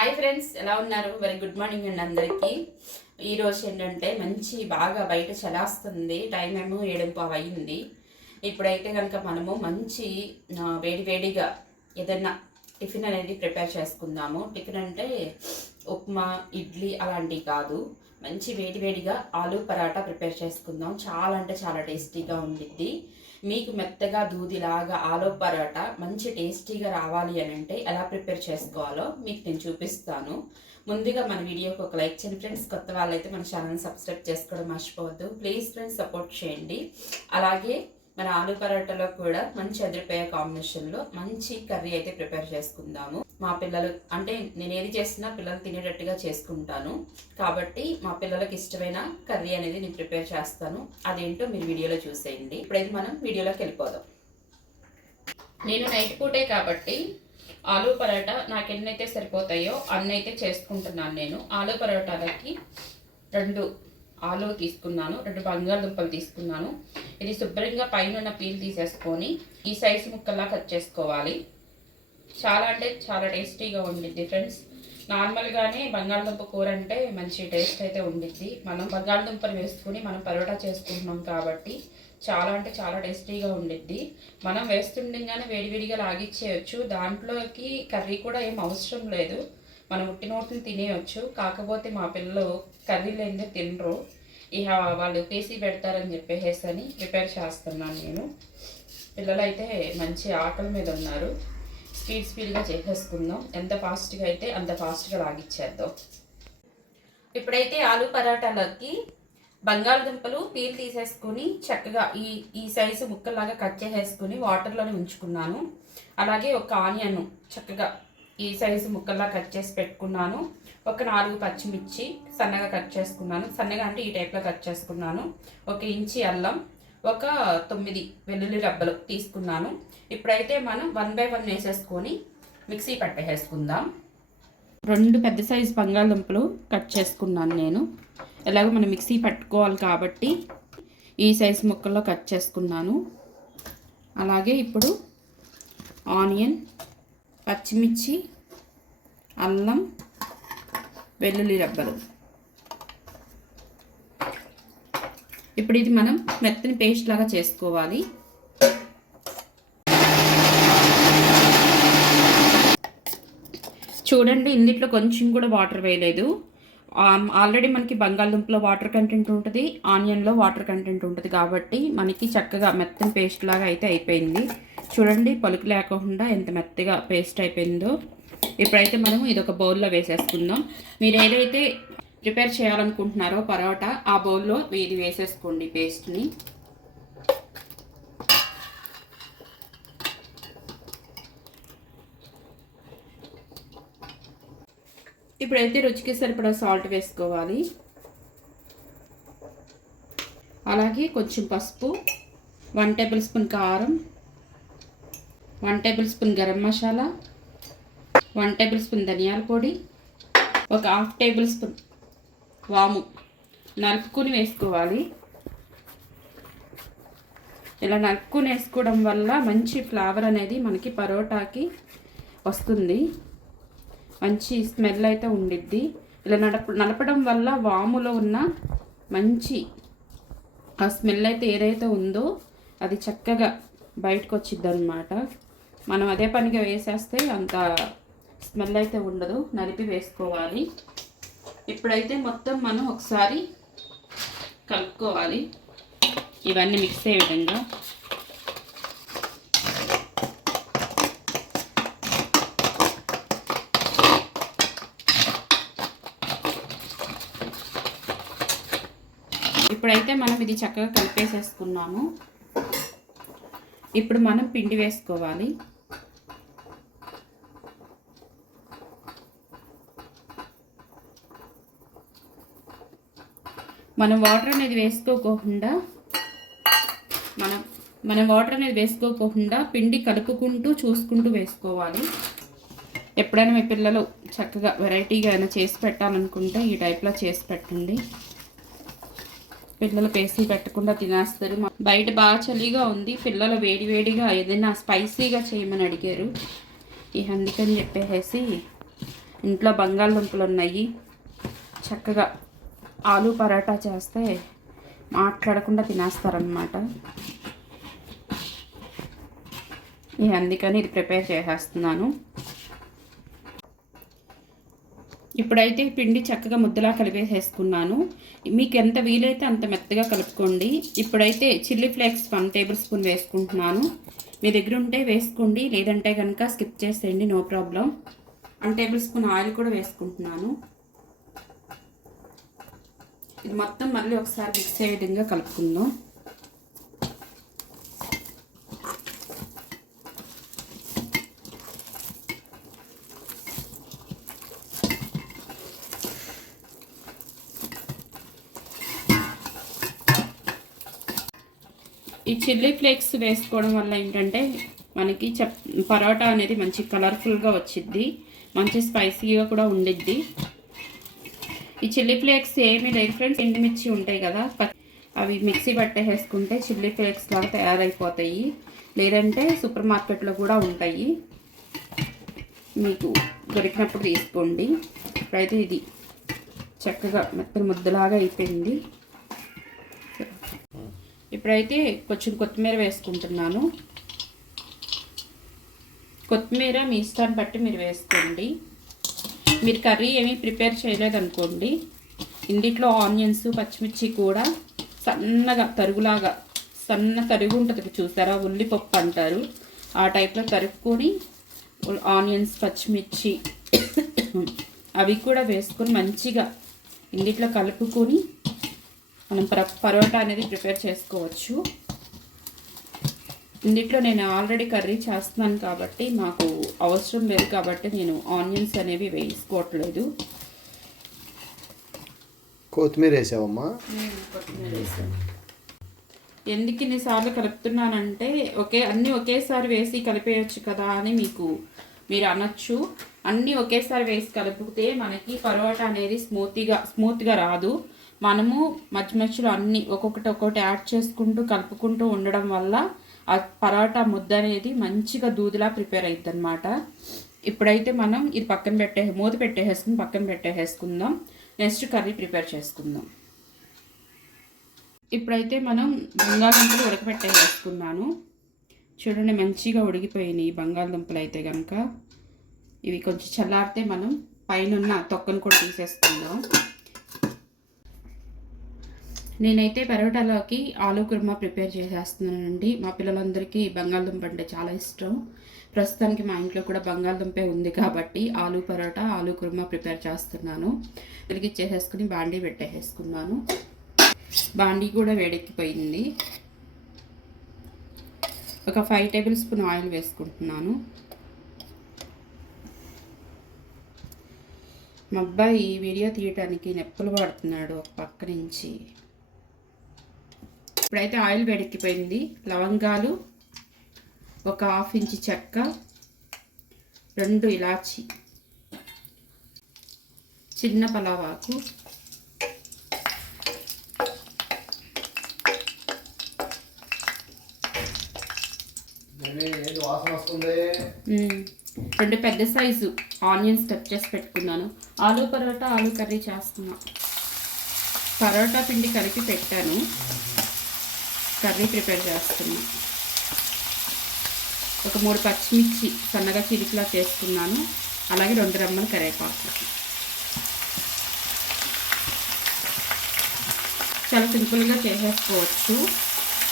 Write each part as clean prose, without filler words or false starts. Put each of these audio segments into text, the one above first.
Hi friends, ఎలా ఉన్నారు? Very good morning అండి అందరికీ. ఈరోజు ఏంటంటే మంచి బాగా బయట చలాస్తుంది. టైం ఏమో 7:15 అయింది. ఇప్పుడైతే కనుక మనము మంచి వేడిగా ఏదైనా టిఫిన్ అనేది ప్రిపేర్ చేసుకుందాము. టిఫిన్ అంటే ఉప్మా, ఇడ్లీ అలాంటివి కాదు. మంచి వేడిగా ఆలూ పరాటా ప్రిపేర్ చేసుకుందాం. చాలా అంటే చాలా టేస్టీగా ఉండిద్ది. మీకు మెత్తగా దూదిలాగా ఆలూ పరాటా మంచి టేస్టీగా రావాలి అని అంటే ఎలా ప్రిపేర్ చేసుకోవాలో మీకు నేను చూపిస్తాను. ముందుగా మన వీడియోకి ఒక లైక్ చేయండి ఫ్రెండ్స్. కొత్త వాళ్ళైతే మన ఛానల్ని సబ్స్క్రైబ్ చేసుకోవడం మర్చిపోవద్దు. ప్లీజ్ ఫ్రెండ్స్, సపోర్ట్ చేయండి. అలాగే మన ఆలూ పరాటాలో కూడా మంచి అదిరిపోయే కాంబినేషన్లో మంచి కర్రీ అయితే ప్రిపేర్ చేసుకుందాము. మా పిల్లలు అంటే నేను ఏది చేసినా పిల్లలు తినేటట్టుగా చేసుకుంటాను కాబట్టి మా పిల్లలకు ఇష్టమైన కర్రీ అనేది నేను ప్రిపేర్ చేస్తాను. అదేంటో మీరు వీడియోలో చూసేయండి. ఇప్పుడైతే మనం వీడియోలోకి వెళ్ళిపోదాం. నేను నైట్ పూటే కాబట్టి ఆలూ పరాటా నాకు ఎన్నైతే సరిపోతాయో అన్నైతే చేసుకుంటున్నాను. నేను ఆలూ పరాటాలకి 2 ఆలూ తీసుకున్నాను, 2 బంగాళదుంపలు తీసుకున్నాను. ఇది శుభ్రంగా పైన పీల్ తీసేసుకొని ఈ సైజు ముక్కల్లా కట్ చేసుకోవాలి. చాలా అంటే చాలా టేస్టీగా ఉండిద్ది ఫ్రెండ్స్. నార్మల్గానే బంగాళదుంప కూర అంటే మంచి టేస్ట్ అయితే ఉండిద్ది. మనం బంగాళదుంపలు వేసుకుని మనం పరోటా చేసుకుంటున్నాం కాబట్టి చాలా అంటే చాలా టేస్టీగా ఉండిద్ది. మనం వేస్తుండగానే వేడిగా లాగిచ్చేయచ్చు. దాంట్లోకి కర్రీ కూడా ఏం అవసరం లేదు, మనం ఉట్టినోటిని తినేయచ్చు. కాకపోతే మా పిల్లలు కర్రీ లేనిదే తినరు. ఇక వాళ్ళు పేసి పెడతారని చెప్పేసి అని ప్రిపేర్ చేస్తున్నాను నేను. పిల్లలు అయితే మంచి ఆకలి మీద ఉన్నారు. స్పీడ్గా చేసేసుకుందాం. ఎంత ఫాస్ట్గా అయితే అంత ఫాస్ట్గా లాగిచ్చేద్దాం. ఇప్పుడైతే ఆలూ పరాటాలకి బంగాళదుంపలు పీల్ తీసేసుకుని చక్కగా ఈ సైజు ముక్కల్లాగా కట్ చేసేసుకుని వాటర్లోనే ఉంచుకున్నాను. అలాగే ఒక ఆనియన్ చక్కగా ఈ సైజు ముక్కల్లా కట్ చేసి పెట్టుకున్నాను. ఒక 4 పచ్చిమిర్చి సన్నగా కట్ చేసుకున్నాను. సన్నగా అంటే ఈ టైప్లో కట్ చేసుకున్నాను. 1 ఇంచి అల్లం, ఒక 9 వెల్లుల్లి రబ్బలు తీసుకున్నాను. ఇప్పుడైతే మనం 1 by 1 వేసేసుకొని మిక్సీ పట్టేసుకుందాం. 2 పెద్ద సైజు బంగాళదుంపలు కట్ చేసుకున్నాను నేను. ఎలాగో మనం మిక్సీ పట్టుకోవాలి కాబట్టి ఈ సైజు ముక్కల్లో కట్ చేసుకున్నాను. అలాగే ఇప్పుడు ఆనియన్, పచ్చిమిర్చి, అల్లం, వెల్లుల్లి రబ్బలు. ఇప్పుడు ఇది మనం మెత్తని పేస్ట్ లాగా చేసుకోవాలి. చూడండి, ఇందులో కొంచెం కూడా వాటర్ వేయలేదు. ఆల్రెడీ మనకి బంగాళదుంపలో వాటర్ కంటెంట్ ఉంటుంది, ఆనియన్లో వాటర్ కంటెంట్ ఉంటుంది కాబట్టి మనకి చక్కగా మెత్తని పేస్ట్ లాగా అయితే అయిపోయింది. చూడండి, పలుకు లేకుండా ఎంత మెత్తగా పేస్ట్ అయిపోయిందో. ఇప్పుడైతే మనం ఇది ఒక బౌల్లో వేసేసుకుందాం. మీరు ఏదైతే ప్రిపేర్ చేయాలనుకుంటున్నారో పరోటా ఆ బౌల్లో ఇది వేసేసుకోండి పేస్ట్ని. ఇప్పుడైతే రుచికి సరిపడా సాల్ట్ వేసుకోవాలి. అలాగే కొంచెం పసుపు, 1 టేబుల్ స్పూన్ కారం, 1 table spoon garam masala, 1 table spoon ధనియాల పొడి, ఒక 1/2 టేబుల్ స్పూన్ వాము నలుపుకుని వేసుకోవాలి. ఇలా నలుపుకుని వేసుకోవడం వల్ల మంచి ఫ్లేవర్ అనేది మనకి పరోటాకి వస్తుంది. మంచి స్మెల్ అయితే ఉండిద్ది. ఇలా నలపడం వల్ల వాములో ఉన్న మంచి ఆ స్మెల్ అయితే ఏదైతే ఉందో అది చక్కగా బయటకు వచ్చిద్ది అనమాట. మనం అదే పనిగా వేసేస్తే అంత స్మెల్ అయితే ఉండదు. నలిపి వేసుకోవాలి. ఇప్పుడైతే మొత్తం మనం ఒకసారి కలుపుకోవాలి, ఇవన్నీ మిక్స్ అయ్యే విధంగా. ఇప్పుడైతే మనం ఇది చక్కగా కలిపేసేసుకున్నాము. ఇప్పుడు మనం పిండి వేసుకోవాలి. మనం వాటర్ అనేది వేసుకోకుండా పిండి కలుపుకుంటూ చూసుకుంటూ వేసుకోవాలి. ఎప్పుడైనా మీ పిల్లలు చక్కగా వెరైటీగా అయినా చేసి పెట్టాలనుకుంటే ఈ టైప్లో చేసి పెట్టండి. పిల్లలు పేసి పెట్టకుండా తినేస్తారు. బయట బాగా చలిగా ఉంది, పిల్లలు వేడిగా ఏదైనా స్పైసీగా చేయమని అడిగారు. అందుకని చెప్పేసి ఇంట్లో బంగాళదుంపలు ఉన్నాయి, చక్కగా ఆలు పరాటా చేస్తే మాట్లాడకుండా తినేస్తారనమాట. అందుకని ఇది ప్రిపేర్ చేసేస్తున్నాను. ఇప్పుడైతే పిండి చక్కగా ముద్దలా కలిపేసేసుకున్నాను. మీకు ఎంత వీలైతే అంత మెత్తగా కలుపుకోండి. ఇప్పుడైతే చిల్లీ ఫ్లేక్స్ 1 టేబుల్ స్పూన్ వేసుకుంటున్నాను. మీ దగ్గర ఉంటే వేసుకోండి, లేదంటే కనుక స్కిప్ చేసేయండి, no problem. 1 tablespoon oil కూడా వేసుకుంటున్నాను. ఇది మొత్తం మళ్ళీ ఒకసారి మిక్స్ అయ్యే విధంగా కలుపుకుందాం. ఈ చిల్లీ ఫ్లేక్స్ వేసుకోవడం వల్ల ఏంటంటే మనకి పరోటా అనేది మంచి కలర్ఫుల్గా వచ్చిద్ది, మంచి స్పైసీగా కూడా ఉండిద్ది. ఈ చిల్లీ ఫ్లేక్స్ ఏమీ లేదు ఫ్రెండ్స్, ఎండుమిర్చి ఉంటాయి కదా, అవి మిక్సీ పట్టేసుకుంటే చిల్లీ ఫ్లేక్స్ లాగా తయారైపోతాయి. లేదంటే సూపర్ మార్కెట్లో కూడా ఉంటాయి, మీకు దొరికినప్పుడు తీసుకోండి. ఇప్పుడైతే ఇది చక్కగా మెత్తని ముద్దలాగా అయిపోయింది. ఇప్పుడైతే కొంచెం కొత్తిమీర వేసుకుంటున్నాను. కొత్తిమీర మీ ఇష్టాన్ని బట్టి మీరు వేసుకోండి. మీరు కర్రీ ఏమీ ప్రిపేర్ చేయలేదనుకోండి, ఇందులో ఆనియన్స్ పచ్చిమిర్చి కూడా సన్నగా తరుగులాగా, సన్న తరుగు ఉంటుంది చూసారా, ఉల్లిపప్పు అంటారు, ఆ టైప్లో తరుక్కొని ఆనియన్స్ పచ్చిమిర్చి అవి కూడా వేసుకొని మంచిగా ఇందులో కలుపుకొని మనం పరోటా అనేది ప్రిపేర్ చేసుకోవచ్చు. ఇందులో నేను ఆల్రెడీ కర్రీ చేస్తున్నాను కాబట్టి నాకు అవసరం లేదు, కాబట్టి నేను ఆనియన్స్ అనేవి వేసుకోవట్లేదు. కొత్తిమీర వేసావమ్మా? కొత్తిమీర వేసాను. ఎందుకు ఇన్నిసార్లు కలుపుతున్నానంటే అన్నీ ఒకేసారి వేసి కలిపేయచ్చు కదా అని మీరు అనొచ్చు. అన్నీ ఒకేసారి వేసి కలిపితే మనకి పరోటా అనేది స్మూత్గా రాదు. మనము మధ్య మధ్యలో అన్నీ ఒక్కొక్కటి యాడ్ చేసుకుంటూ కలుపుకుంటూ ఉండడం వల్ల ఆ పరోటా ముద్ద అనేది మంచిగా దూదిలా ప్రిపేర్ అవుతుంది అన్నమాట. ఇప్పుడైతే మనం ఇది మూత పెట్టేసుకుని పక్కన పెట్టేసుకుందాం. నెక్స్ట్ కర్రీ ప్రిపేర్ చేసుకుందాం. ఇప్పుడైతే మనం బంగాళదుంపలు ఉడకపెట్టేసుకున్నాను. చూడండి మంచిగా ఉడికిపోయినాయి బంగాళదుంపలు అయితే కనుక. ఇవి కొంచెం చల్లారితే మనం పైన ఉన్న తొక్కను కూడా తీసేసుకుందాం. నేనైతే పరోటాలోకి ఆలూ కుర్మా ప్రిపేర్ చేసేస్తున్నానండి. మా పిల్లలందరికీ బంగాళదుంప అంటే చాలా ఇష్టం. ప్రస్తుతానికి మా ఇంట్లో కూడా బంగాళదుంపే ఉంది కాబట్టి ఆలూ పరోటా ఆలూ కుర్మా ప్రిపేర్ చేస్తున్నాను. వెలిగించేసేసుకుని బాండీ పెట్టేసుకున్నాను. బాండీ కూడా వేడెక్కిపోయింది. ఒక 5 టేబుల్ స్పూన్ ఆయిల్ వేసుకుంటున్నాను. మా అబ్బాయి వీడియో తీయటానికి నెప్పులు పడుతున్నాడు ఒక పక్క నుంచి. ఇప్పుడైతే ఆయిల్ వేడెక్కిపోయింది. లవంగాలు, ఒక 1/2 ఇంచు చెక్క, 2 ఇలాచి, చిన్న పలావాకు, రెండు పెద్ద సైజు ఆనియన్స్ కట్ చేసి పెట్టుకున్నాను. ఆలూ పరోటా ఆలూ కర్రీ చేస్తున్నా. పరోటా పిండి కలిపి పెట్టాను, కర్రీ ప్రిపేర్ చేస్తున్నా. ఒక 3 పచ్చిమిర్చి సన్నగా చిరుకులా చేసుకున్నాను. అలాగే 2 రెమ్మల కరివేపాకు. చాలా సింపుల్గా చేసేసుకోవచ్చు,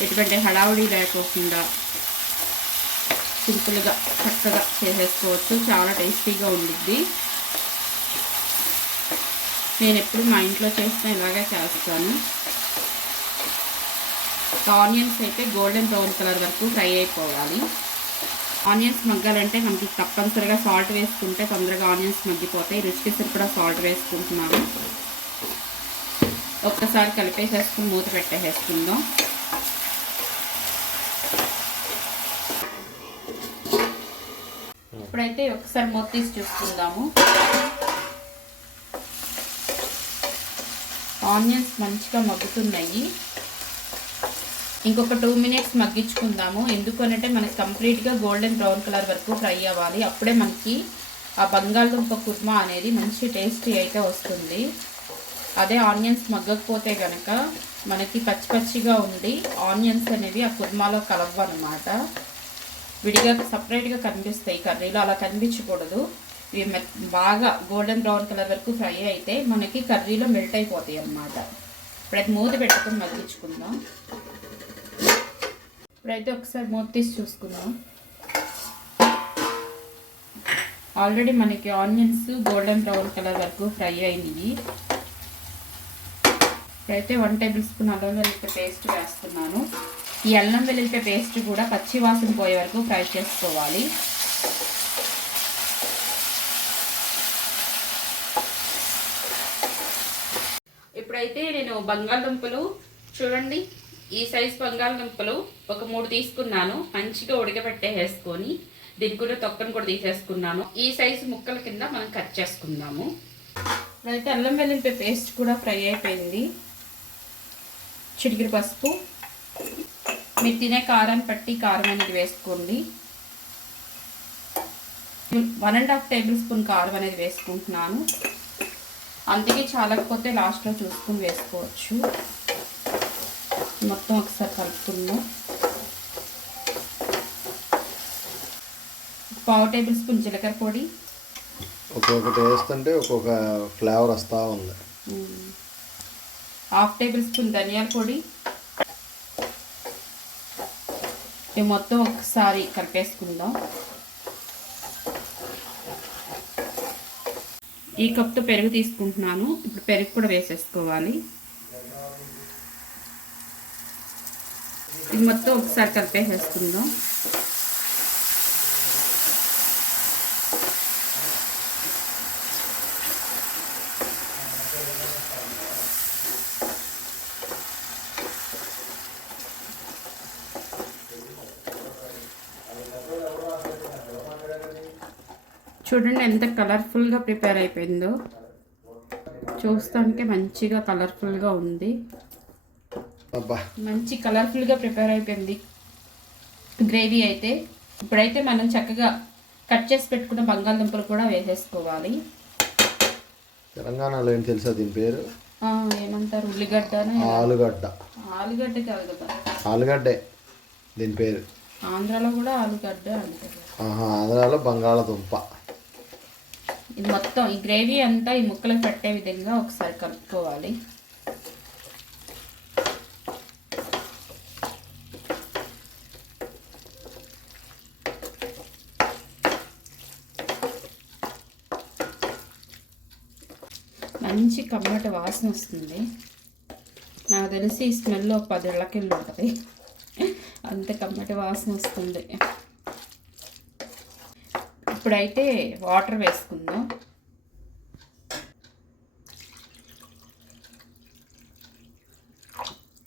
ఎటువంటి హడావుడి లేకోకుండా సింపుల్గా చక్కగా చేసేసుకోవచ్చు. చాలా టేస్టీగా ఉండిద్ది. నేను ఎప్పుడు మా ఇంట్లో చేసిన ఇలాగే చేస్తాను. ఆనియన్స్ అయితే గోల్డెన్ బ్రౌన్ కలర్ వరకు ఫ్రై అయిపోవాలి. ఆనియన్స్ మగ్గాలంటే మనకి తప్పనిసరిగా సాల్ట్ వేసుకుంటే తొందరగా ఆనియన్స్ మగ్గిపోతాయి. రుచికి సరిపడా సాల్ట్ వేసుకుంటున్నాను. ఒక్కసారి కలిపేసేసుకుని మూత పెట్టేసుకుందాం. ఇప్పుడైతే ఒకసారి మూత తీసి చూసుకుందాము. ఆనియన్స్ మంచిగా మగ్గుతున్నాయి. ఇంకొక 2 మినిట్స్ మగ్గించుకుందాము. ఎందుకనంటే మనకి కంప్లీట్గా గోల్డెన్ బ్రౌన్ కలర్ వరకు ఫ్రై అవ్వాలి. అప్పుడే మనకి ఆ బంగాళదుంప కుర్మా అనేది మంచి టేస్టీ అయితే వస్తుంది. అదే ఆనియన్స్ మగ్గకపోతే కనుక మనకి పచ్చి పచ్చిగా ఉండి ఆనియన్స్ అనేవి ఆ కుర్మాలో కలవ్వు అనమాట. విడిగా సపరేట్గా కనిపిస్తాయి కర్రీలో, అలా కనిపించకూడదు. ఇవి బాగా గోల్డెన్ బ్రౌన్ కలర్ వరకు ఫ్రై అయితే మనకి కర్రీలో మెల్ట్ అయిపోతాయి అన్నమాట. ఇప్పుడైతే మూత పెట్టుకొని మగ్గించుకుందాం. ఇప్పుడైతే ఒకసారి మూత తీసి చూసుకుందాం. ఆల్రెడీ మనకి ఆనియన్స్ గోల్డెన్ బ్రౌన్ కలర్ వరకు ఫ్రై అయినాయి. ఇప్పుడైతే 1 టేబుల్ స్పూన్ అల్లం వెల్లుల్లి పేస్ట్ వేస్తున్నాను. ఈ అల్లం వెల్లుల్లి పేస్ట్ కూడా పచ్చి వాసన పోయే వరకు ఫ్రై చేసుకోవాలి. ఇప్పుడైతే నేను బంగాళదుంపలు చూడండి, ఈ సైజు బంగాళదుంపలు ఒక 3 తీసుకున్నాను. మంచిగా ఉడకబెట్టేసుకొని దీనికి కూడా తొక్కను కూడా తీసేసుకున్నాను. ఈ సైజు ముక్కల కింద మనం కట్ చేసుకుందాము. ఇప్పుడైతే అల్లం వెల్లుల్లి పేస్ట్ కూడా ఫ్రై అయిపోయింది. చిటికెడు పసుపు, మీరు తినే కారం పట్టి కారం అనేది వేసుకోండి. 1.5 టేబుల్ స్పూన్ కారం అనేది వేసుకుంటున్నాను. అందుకే చాలకపోతే లాస్ట్లో చూసుకుని వేసుకోవచ్చు. మొత్తం ఒకసారి కలుపుకుందాం. 1/2 టేబుల్ స్పూన్ జీలకర్ర పొడి, ఒక్కొక్కటి వేస్తుంటే ఒక్కొక్క ఫ్లేవర్ వస్తూ ఉంది. 1/2 టేబుల్ స్పూన్ ధనియాల పొడి. ఇవి మొత్తం ఒకసారి కలిపేసుకుందాం. ఈ కప్తో పెరుగు తీసుకుంటున్నాను. ఇప్పుడు పెరుగు కూడా వేసేసుకోవాలి. ఇది మొత్తం ఒకసారి కలిపేసేసుకుందాం. చూడండి ఎంత కలర్ఫుల్గా ప్రిపేర్ అయిపోయిందో. చూస్తానికి మంచిగా కలర్ఫుల్గా ఉంది. మంచి కలర్ఫుల్గా ప్రిపేర్ అయిపోయింది గ్రేవీ అయితే. ఇప్పుడైతే మనం చక్కగా కట్ చేసి పెట్టుకున్న బంగాళదుంపలు కూడా వేసేసుకోవాలి. తెలంగాణలో ఏం తెలుసా దీని పేరు? ఏమంటారు? ఉల్లిగడ్డ, ఆలుగడ్డ. ఆలుగడ్డ కాదు కదా, ఆలుగడ్డే దీని పేరు. ఆంధ్రాలో కూడా ఆలుగడ్డ అంటారు. ఆంధ్రాలో బంగాళదుంప. ఇది మొత్తం ఈ గ్రేవీ అంతా ఈ ముక్కలకు పట్టే విధంగా ఒకసారి కలుపుకోవాలి. మంచి కమ్మటి వాసన వస్తుంది. నాకు తెలిసి ఈ స్మెల్ 10 ఇళ్ళకెళ్ళి ఉంటుంది. అంత కమ్మటి వాసన వస్తుంది. ఇప్పుడైతే వాటర్ వేసుకుందాం.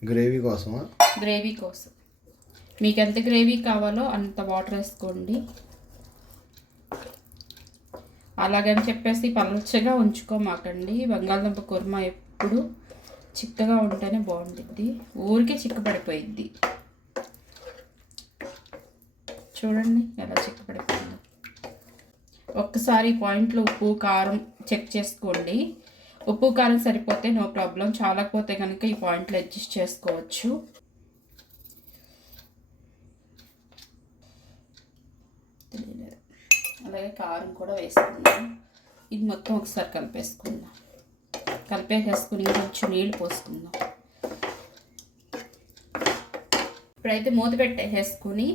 గ్రేవీ కోసమా? గ్రేవీ కోసం మీకు ఎంత గ్రేవీ కావాలో అంత వాటర్ వేసుకోండి. అలాగని చెప్పేసి పలచగా ఉంచుకోమాకండి. బంగాళదుంప కుర్మా ఎప్పుడు చిక్కగా ఉంటేనే బాగుంటుంది. ఊరికే చిక్కపడిపోయిద్ది. చూడండి ఎలా చిక్కపడిపోయిందో. ఒక్కసారి పాయింట్లో ఉప్పు కారం చెక్ చేసుకోండి. ఉప్పు కారం సరిపోతే నో ప్రాబ్లం, చాలకపోతే కనుక ఈ పాయింట్లో అడ్జస్ట్ చేసుకోవచ్చు. అలాగే కారం కూడా వేసుకుందాం. ఇది మొత్తం ఒకసారి కలిపేసుకుందాం. కలిపేసుకుని కొంచెం నీళ్ళు పోసుకుందాం. ఇప్పుడైతే మూత పెట్టేసుకుని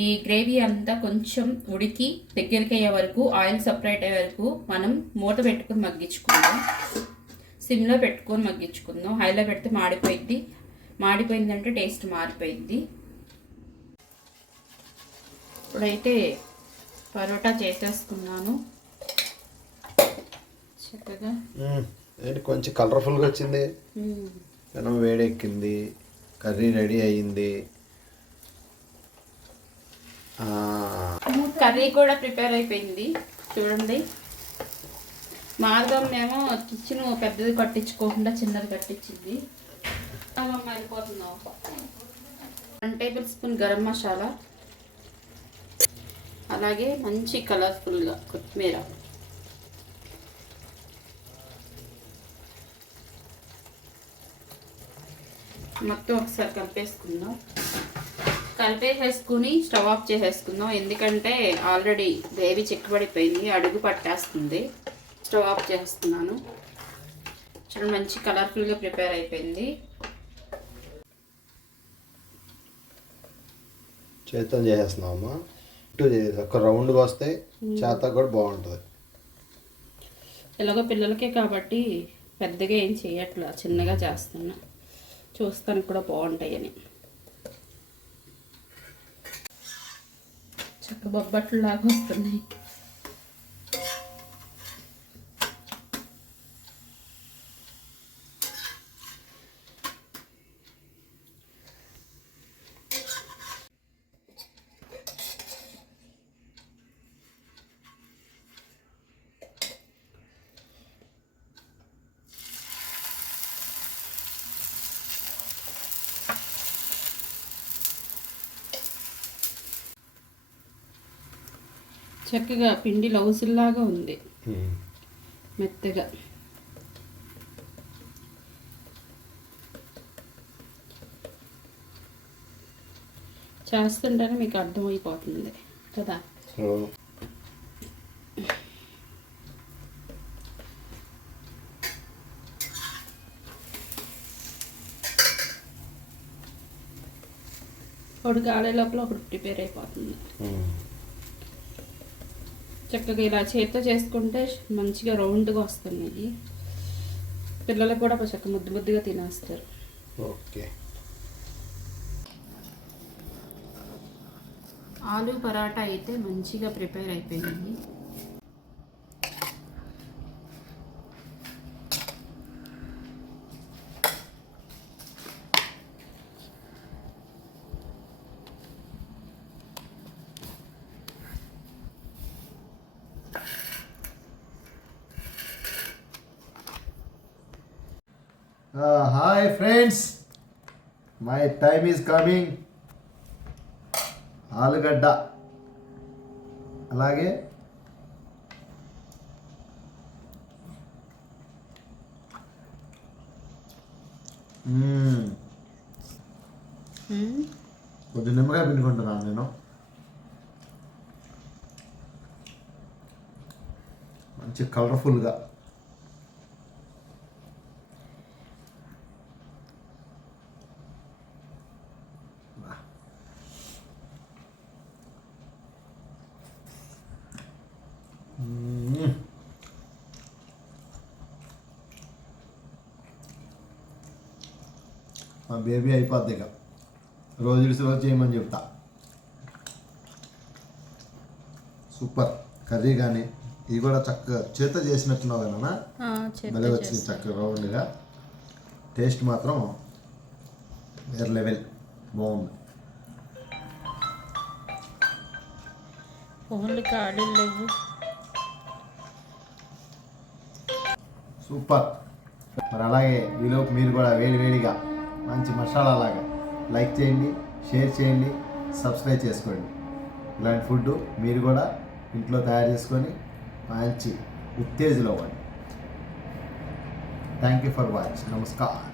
ఈ గ్రేవీ అంతా కొంచెం ఉడికి దగ్గరికి అయ్యే వరకు, ఆయిల్ సపరేట్ అయ్యే వరకు మనం మూత పెట్టుకుని మగ్గించుకుందాం. సిమ్లో పెట్టుకొని మగ్గించుకుందాం. హైలో పెడితే మాడిపోయిద్ది. మాడిపోయిందంటే టేస్ట్ మారిపోయిద్ది. ఇప్పుడైతే పరోటా చేసేసుకున్నాను చక్కగా. ఏంటి కొంచెం కలర్ఫుల్గా వచ్చింది. పెనం వేడెక్కింది, కర్రీ రెడీ అయ్యింది. కర్రీ కూడా ప్రిపేర్ అయిపోయింది. చూడండి, మార్గంనేమో కిచెన్ పెద్దది కట్టించుకోకుండా చిన్నది కట్టించింది. వెళ్ళిపోతున్నాం. 1 టేబుల్ స్పూన్ గరం మసాలా, అలాగే మంచి కలర్ఫుల్గా కొత్తిమీర. మొత్తం ఒకసారి కలిపేసుకుందాం. కలిపేసేసుకుని స్టవ్ ఆఫ్ చేసేసుకుందాం, ఎందుకంటే ఆల్రెడీ గ్రేవీ చిక్కబడిపోయింది, అడుగు పట్టేస్తుంది. స్టవ్ ఆఫ్ చేస్తున్నాను. చూడండి మంచి కలర్ఫుల్గా ప్రిపేర్ అయిపోయింది. చేత్తో చేసేస్తున్నామమ్మా. ఇటు ఒక రౌండ్గా వస్తే చేత కూడా బాగుంటుంది. ఎలాగో పిల్లలకే కాబట్టి పెద్దగా ఏం చేయట్లా, చిన్నగా చేస్తున్నా, చూస్తానికి కూడా బాగుంటాయని. చక్క బొబ్బట్లు లాగా వస్తున్నాయి. చక్కగా పిండి లౌసుల్లాగా ఉంది, మెత్తగా. చేస్తుంటేనే మీకు అర్థమైపోతుంది కదా. ఒకటి కాలే లోపల ఒకటి ప్రిపేర్ అయిపోతుంది. చక్కగా ఇలా చేతితో చేసుకుంటే మంచిగా రౌండ్గా వస్తున్నాయి. పిల్లలకు కూడా చక్క ముద్దు ముద్దుగా తినేస్తారు. ఓకే. ఆలు పరాటా అయితే మంచిగా ప్రిపేర్ అయిపోయింది. Hi friends, my time is coming. ఆలుగడ్డ అలాగే కొద్ది నిమ్మకాయ పిండుకుంటున్నాను నేను. మంచి కలర్ఫుల్గా. మా బేబీ అయిపోద్ది, ఇక రోజు రోజు చేయమని చెప్తా. Super curry. కానీ ఇది కూడా చక్కగా చేత చేసినట్టున్నావు కదా, భలే వచ్చింది చక్కగా రౌండ్గా. టేస్ట్ మాత్రం వేరే లెవెల్, బాగుంది. సూపర్. మరి అలాగే ఈలోపు మీరు కూడా వేడిగా మంచి మసాలా లాగా లైక్ చేయండి, షేర్ చేయండి, సబ్స్క్రైబ్ చేసుకోండి. ఇలాంటి ఫుడ్ మీరు కూడా ఇంట్లో తయారు చేసుకొని మంచి ఉత్తేజలో అవ్వండి. Thank you for watch. నమస్కారం.